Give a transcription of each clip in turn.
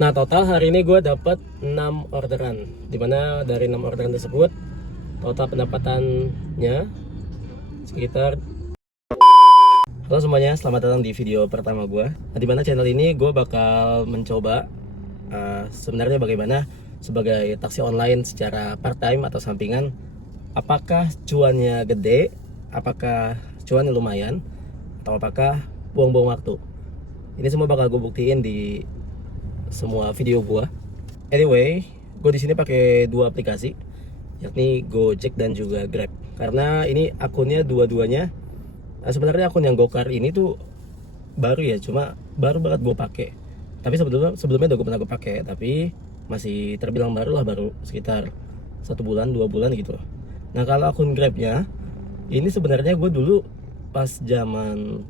Nah, total hari ini gue dapat 6 orderan. Dimana dari 6 orderan tersebut total pendapatannya sekitar. Halo semuanya, selamat datang di video pertama gue. Nah, dimana channel ini gue bakal mencoba sebenarnya bagaimana sebagai taksi online secara part time atau sampingan. Apakah cuannya gede, apakah cuannya lumayan, atau apakah buang-buang waktu. Ini semua bakal gue buktiin di semua video gua. Anyway, gue di sini pakai dua aplikasi, yakni Gojek dan juga Grab. Karena ini akunnya dua-duanya. Nah, sebenarnya akun yang Gokar ini tuh baru ya, cuma baru banget gue pakai. Tapi sebelumnya udah gue pernah gue pakai, tapi masih terbilang baru lah, baru sekitar 1 bulan 2 bulan gitu. Nah, kalau akun Grabnya ini sebenarnya gue dulu pas zaman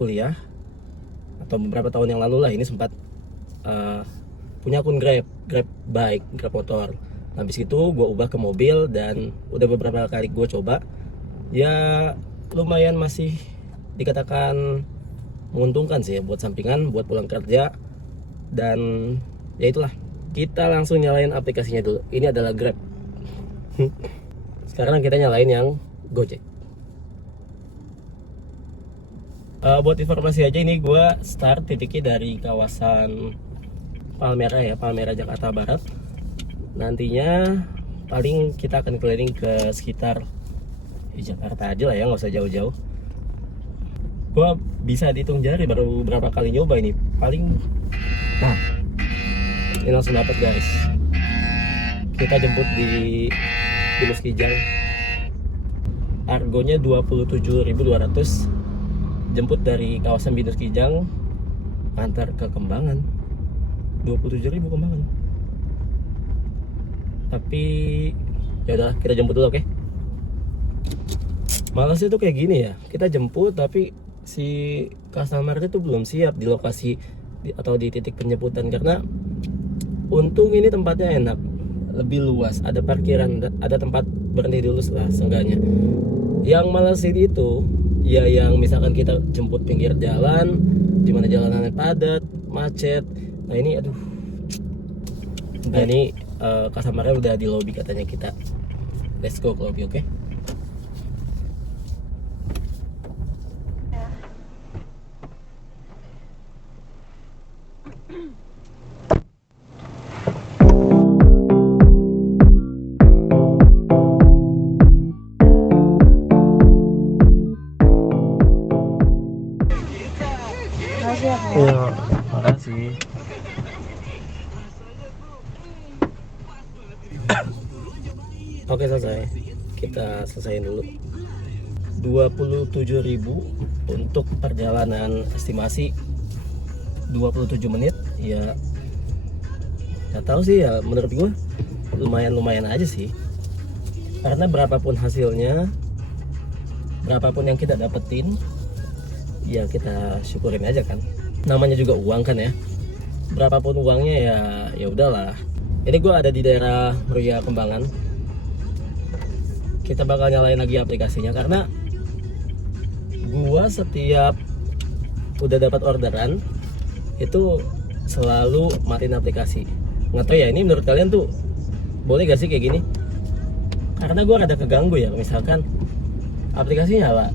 kuliah atau beberapa tahun yang lalu lah, ini sempat punya akun Grab bike, Grab motor. Habis itu gue ubah ke mobil dan udah beberapa kali gue coba. Ya lumayan masih dikatakan menguntungkan sih ya, buat sampingan, buat pulang kerja. Dan ya itulah, kita langsung nyalain aplikasinya dulu. Ini adalah Grab. Sekarang kita nyalain yang Gojek. Buat informasi aja, ini gue start titiknya dari kawasan Palmerah ya, Palmerah Jakarta Barat. Nantinya paling kita akan keliling ke sekitar Jakarta aja lah ya, nggak usah jauh-jauh. Gua bisa dihitung jari baru berapa kali nyoba ini. Paling, nah, ini langsung dapat guys. Kita jemput di Binus Kijang. Argonya 27.200. Jemput dari kawasan Binus Kijang, antar ke Kembangan. 27.000 Kembangan. Tapi ya udah, kita jemput dulu, oke? Malasnya tuh kayak gini ya, kita jemput tapi si customer itu belum siap di lokasi atau di titik penjemputan. Karena untung ini tempatnya enak, lebih luas, ada parkiran, ada tempat berhenti dulu lah seenggaknya. Yang malas itu ya yang misalkan kita jemput pinggir jalan, dimana jalanannya padat, macet. Nah ini aduh. Nah ini customernya udah di lobby katanya, kita let's go ke lobby, oke? Iya, makasih. Oke, selesai. Kita selesaiin dulu. 27.000 untuk perjalanan estimasi 27 menit. Ya nggak tahu sih ya, menurut gue lumayan aja sih. Karena berapapun hasilnya, berapapun yang kita dapetin, ya kita syukurin aja kan. Namanya juga uang kan ya. Berapapun uangnya ya udahlah. Ini gue ada di daerah Meruya Kembangan. Kita bakal nyalain lagi aplikasinya karena gua setiap udah dapat orderan itu selalu matiin aplikasi. Nggak tahu ya, ini menurut kalian tuh boleh gak sih kayak gini? Karena gua rada keganggu ya, misalkan aplikasi nyala,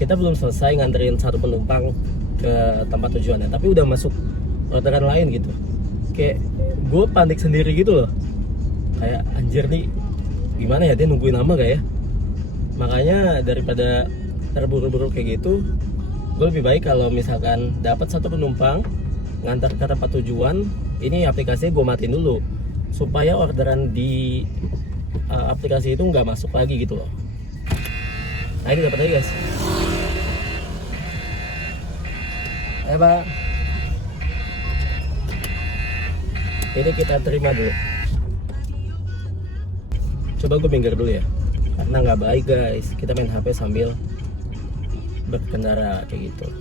kita belum selesai nganterin satu penumpang ke tempat tujuannya, tapi udah masuk orderan lain gitu. Kayak gue panik sendiri gitu loh. Kayak anjir nih, gimana ya, dia nungguin lama gak ya? Makanya daripada terburu-buru kayak gitu, gue lebih baik kalau misalkan dapat satu penumpang ngantar ke tempat tujuan, ini aplikasinya gue matiin dulu supaya orderan di aplikasi itu nggak masuk lagi gitu loh. Nah ini dapat lagi guys. Pak, ini kita terima dulu. Coba gue minggir dulu ya, karena nggak baik guys kita main HP sambil berkendara kayak gitu.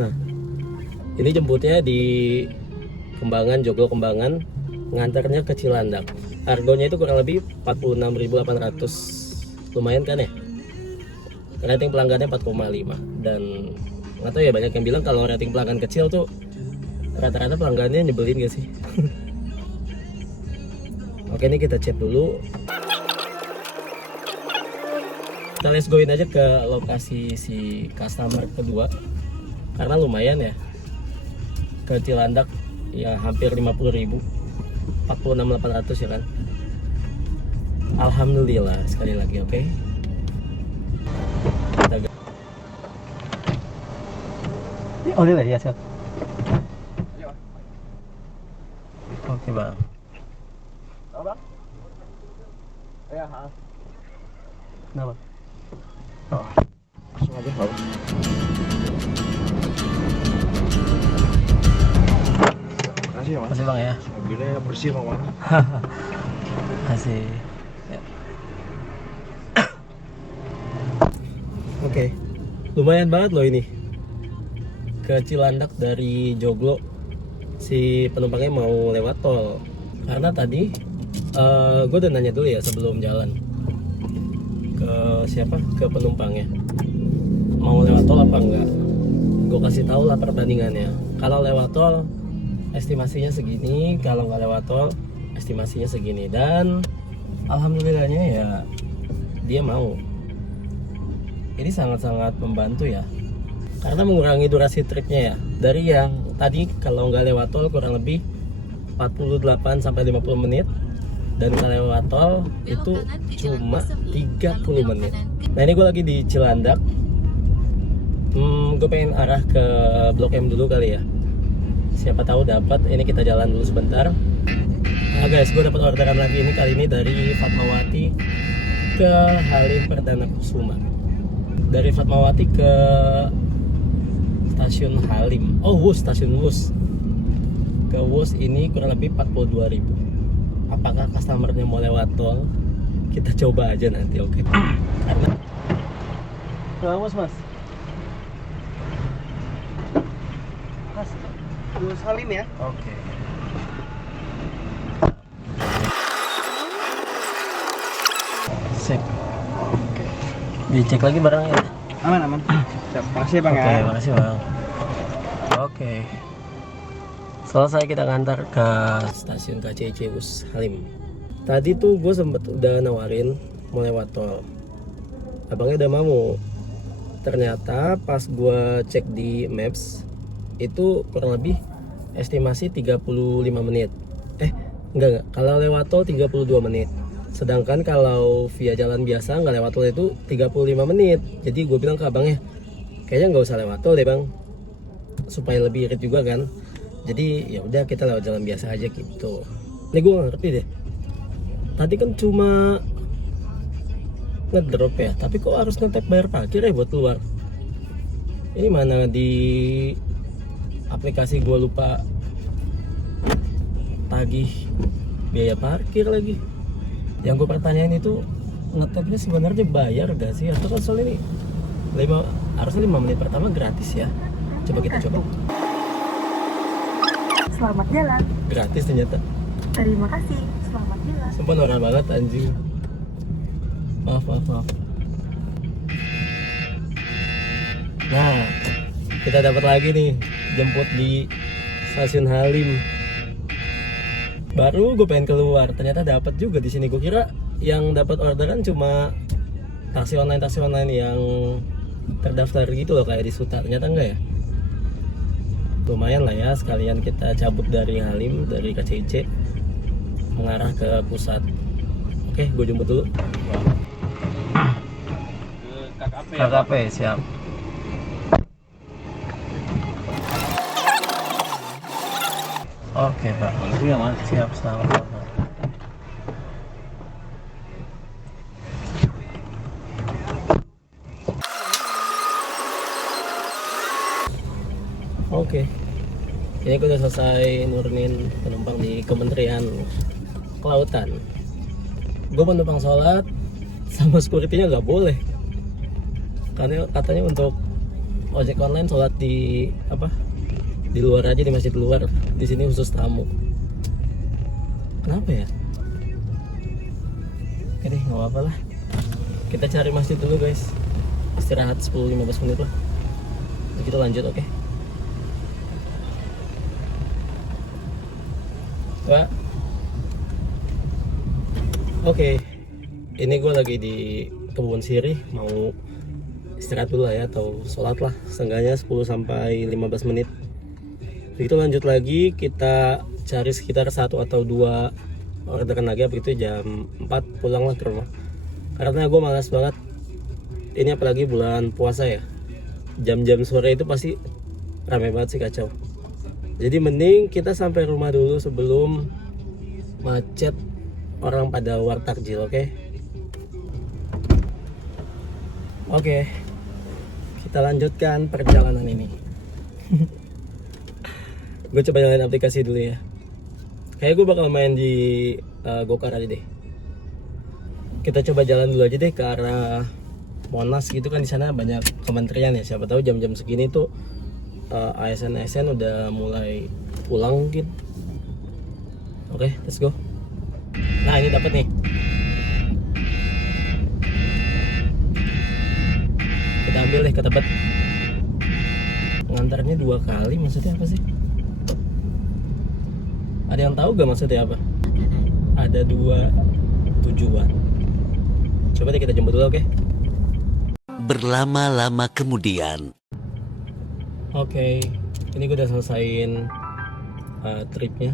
Nah ini jemputnya di Kembangan, Joglo Kembangan, ngantarnya ke Cilandak. Argonya itu kurang lebih 46.800. Lumayan kan ya? Rating pelanggannya 4,5 dan Nggak tahu ya, banyak yang bilang kalau rating pelanggan kecil tuh rata-rata pelanggannya nyebelin gak sih? Oke, ini kita chat dulu. Kita let's go in aja ke lokasi si customer kedua, karena lumayan ya, ke Cilandak ya hampir 50.000, 46.800 ya kan. Alhamdulillah sekali lagi. Oke, kita oh ini lah ya set. Oke bang. Apa bang? Ya, Kenapa? oh, langsung aja bang. Makasih ya mas. Makasih bang ya. Mobilnya bersih bang mas. Makasih. Ya. Oke, lumayan banget loh ini ke Cilandak dari Joglo. Si penumpangnya mau lewat tol, karena tadi gue udah nanya dulu ya sebelum jalan ke siapa, ke penumpangnya mau lewat tol apa enggak. Gue kasih tahu lah perbandingannya. Kalau lewat tol estimasinya segini, kalau nggak lewat tol estimasinya segini, dan alhamdulillahnya ya dia mau. Ini sangat-sangat membantu ya, karena mengurangi durasi tripnya ya. Dari yang tadi kalau nggak lewat tol kurang lebih 48 sampai 50 menit, dan kalau lewat tol itu cuma 30 menit. Nah ini gue lagi di Cilandak. Gue pengen arah ke Blok M dulu kali ya. Siapa tahu dapat. Ini kita jalan dulu sebentar. Nah guys, gue dapat orderan lagi ini, kali ini dari Fatmawati ke Halim Perdana Kusuma. Dari Fatmawati ke stasiun Halim. Oh, Wus, stasiun Wus. Ke Wus ini kurang lebih 42.000. Apakah customernya mau lewat tol? Kita coba aja nanti, oke? Karena ke Wus, Mas. Mas, Gus Halim ya? Oke. Sip. Dicek lagi barangnya. Aman aman. Siap, makasih bang Oke, ya. makasih bang. Oke. Selesai kita ngantar ke stasiun KCC Wus Halim. Tadi tuh gue sempet udah nawarin mau lewat tol. Abangnya udah mau. Ternyata pas gue cek di Maps itu kurang lebih estimasi 35 menit. Enggak. Kalau lewat tol 32 menit. Sedangkan kalau via jalan biasa nggak lewat tol itu 35 menit. Jadi gue bilang ke abangnya, kayaknya nggak usah lewat tol deh bang, supaya lebih irit juga kan. Jadi ya udah kita lewat jalan biasa aja gitu. Ini gue nggak ngerti deh. Tadi kan cuma ngedrop ya, tapi kok harus ngetap bayar parkir ya buat keluar. Ini mana di aplikasi gue lupa tagih biaya parkir lagi. Yang gue pertanyain itu ngetapnya sebenarnya bayar gak sih? Atau kan soalnya ini harusnya 5 menit pertama gratis ya. Coba kita coba. Selamat jalan. Gratis ternyata. Terima kasih. Selamat jalan. Sumpah norak banget anjing. Maaf. Nah, kita dapat lagi nih jemput di stasiun Halim. Baru gue pengen keluar, ternyata dapat juga di sini. Gue kira yang dapat orderan cuma taksi online yang terdaftar gitu loh, kayak di Suta. Ternyata enggak ya. Lumayan lah ya, sekalian kita cabut dari Halim, dari KCC mengarah ke pusat. Oke, gue jemput dulu. Ke KKP. KKP siap. Oke Pak. Makasih ya mas. Siap, selamat. Oke. Ini aku udah selesai nurunin penumpang di Kementerian Kelautan. Gue penumpang sholat sama security-nya nggak boleh. Karena katanya untuk ojek online sholat di apa? Di luar aja, di masjid luar. Di sini khusus tamu. Kenapa ya? Oke deh, nggak apa-apa lah. Kita cari masjid dulu guys. Istirahat 10-15 menit lah. Kita lanjut, oke? Pak. Oke, ini gue lagi di kebun sirih, mau istirahat dulu lah ya, atau sholat lah, seenggaknya 10-15 menit. Begitu lanjut lagi, kita cari sekitar 1 atau 2 orderan lagi, begitu jam 4 pulang lah ke rumah. Karena gue malas banget, ini apalagi bulan puasa ya, jam-jam sore itu pasti ramai banget sih, kacau. Jadi mending kita sampai rumah dulu sebelum macet orang pada war takjil, oke? Oke, kita lanjutkan perjalanan ini. Gue coba nyalain aplikasi dulu ya. Kayak gue bakal main di Gokar aja deh. Kita coba jalan dulu aja deh ke arah Monas gitu kan, di sana banyak kementerian ya. Siapa tahu jam-jam segini tuh ASN udah mulai pulang mungkin. Oke, let's go. Nah, ini dapat nih. Kita ambil deh ke Tebet. Ngantarnya 2 kali, maksudnya apa sih? Ada yang tahu gak maksudnya apa? Ada 2 tujuan. Coba deh kita jemput dulu, oke? Berlama-lama kemudian. Oke, ini gue udah selesaiin tripnya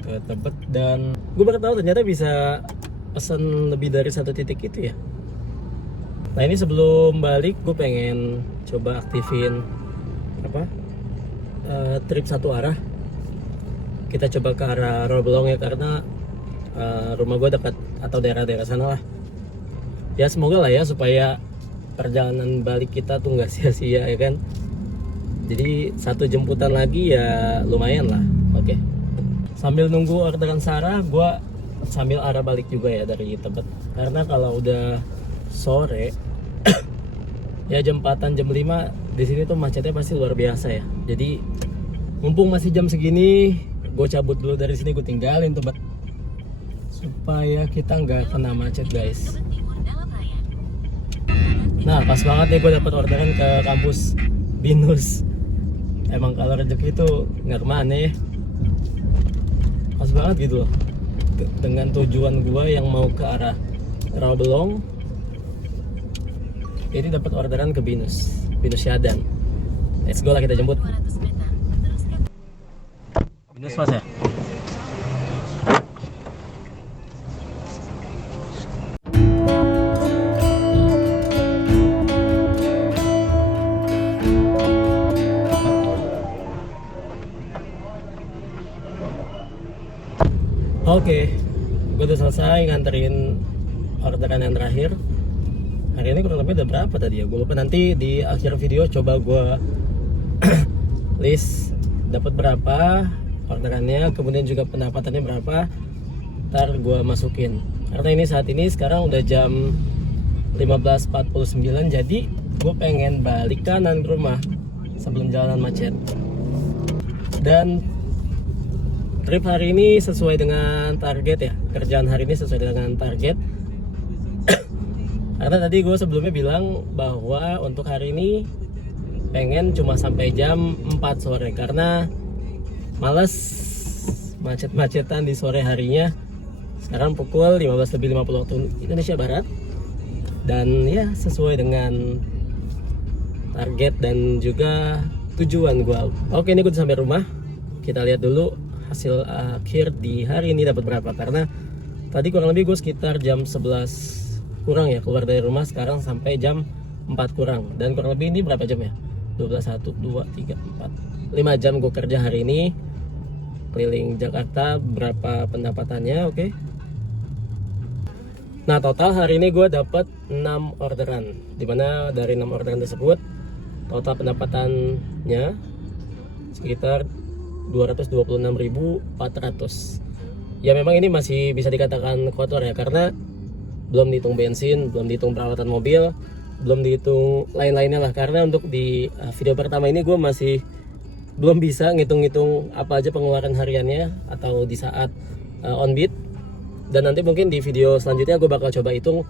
ke Tebet, dan gue baru tahu ternyata bisa pesan lebih dari 1 titik itu ya. Nah, ini sebelum balik gue pengen coba aktifin trip 1 arah. Kita coba ke arah Roblong ya, karena rumah gue dekat atau daerah-daerah sana lah. Ya semoga lah ya, supaya perjalanan balik kita tuh nggak sia-sia ya kan. Jadi 1 jemputan lagi ya lumayan lah, oke. Sambil nunggu orderan Sarah, gue sambil arah balik juga ya dari Tebet. Karena kalau udah sore, ya jam 4-an, jam 5 di sini tuh macetnya pasti luar biasa ya. Jadi mumpung masih jam segini, gue cabut dulu dari sini, gue tinggalin Tebet supaya kita nggak kena macet guys. Nah, pas banget nih gue dapat orderan ke kampus Binus. Emang kalau rezeki itu nggak kemana ya. Pas banget gitu loh, dengan tujuan gue yang mau ke arah Rawabelong. Ini dapat orderan ke Binus Syadan. Let's go lah, kita jemput. Binus mas ya? Oke, gue udah selesai nganterin orderan yang terakhir. Hari ini kurang lebih udah berapa tadi ya? Gue lupa, nanti di akhir video coba gue list dapat berapa orderannya, kemudian juga pendapatannya berapa. Ntar gue masukin. Karena ini saat ini sekarang udah jam 15.49, jadi gue pengen balik kanan ke rumah sebelum jalanan macet. Dan trip hari ini sesuai dengan target ya, kerjaan hari ini sesuai dengan target. Karena tadi gue sebelumnya bilang bahwa untuk hari ini pengen cuma sampai jam 4 sore, karena males macet-macetan di sore harinya. Sekarang pukul 15.50 waktu Indonesia Barat, dan ya sesuai dengan target dan juga tujuan gue. Oke, ini gue udah sampai rumah. Kita lihat dulu hasil akhir di hari ini dapat berapa, karena tadi kurang lebih gue sekitar jam 11 kurang ya keluar dari rumah, sekarang sampai jam 4 kurang, dan kurang lebih ini berapa jam ya? 12, 1, 2, 3, 4, 5 jam gue kerja hari ini keliling Jakarta. Berapa pendapatannya? Oke. Nah, total hari ini gue dapat 6 orderan, dimana dari 6 orderan tersebut total pendapatannya sekitar 226.400. Ya memang ini masih bisa dikatakan kotor ya, karena belum dihitung bensin, belum dihitung perawatan mobil, belum dihitung lain-lainnya lah. Karena untuk di video pertama ini gue masih belum bisa ngitung-ngitung apa aja pengeluaran hariannya atau di saat on beat. Dan nanti mungkin di video selanjutnya gue bakal coba hitung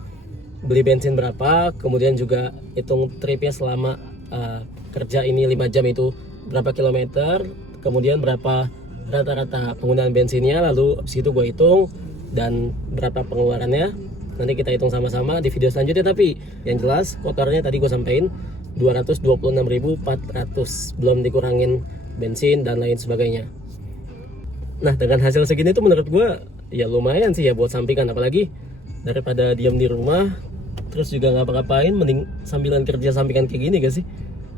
beli bensin berapa, kemudian juga hitung tripnya selama kerja ini 5 jam itu berapa kilometer, kemudian berapa rata-rata penggunaan bensinnya, lalu situ gue hitung dan berapa pengeluarannya. Nanti kita hitung sama-sama di video selanjutnya. Tapi yang jelas kotornya tadi gue sampein 226.400, belum dikurangin bensin dan lain sebagainya. Nah dengan hasil segini tuh menurut gue ya lumayan sih ya buat sampingan, apalagi daripada diam di rumah terus juga ngapa-ngapain, mending sambilan kerja sampingan kayak gini gak sih?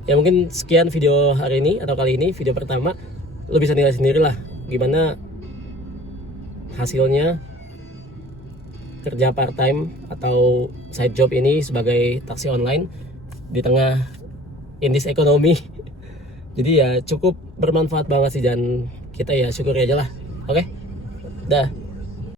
Ya mungkin sekian video hari ini atau kali ini video pertama. Lo bisa nilai sendiri lah gimana hasilnya kerja part time atau side job ini sebagai taksi online di tengah indis ekonomi. Jadi ya cukup bermanfaat banget sih, dan kita ya syukuri aja lah. Oke? Dah.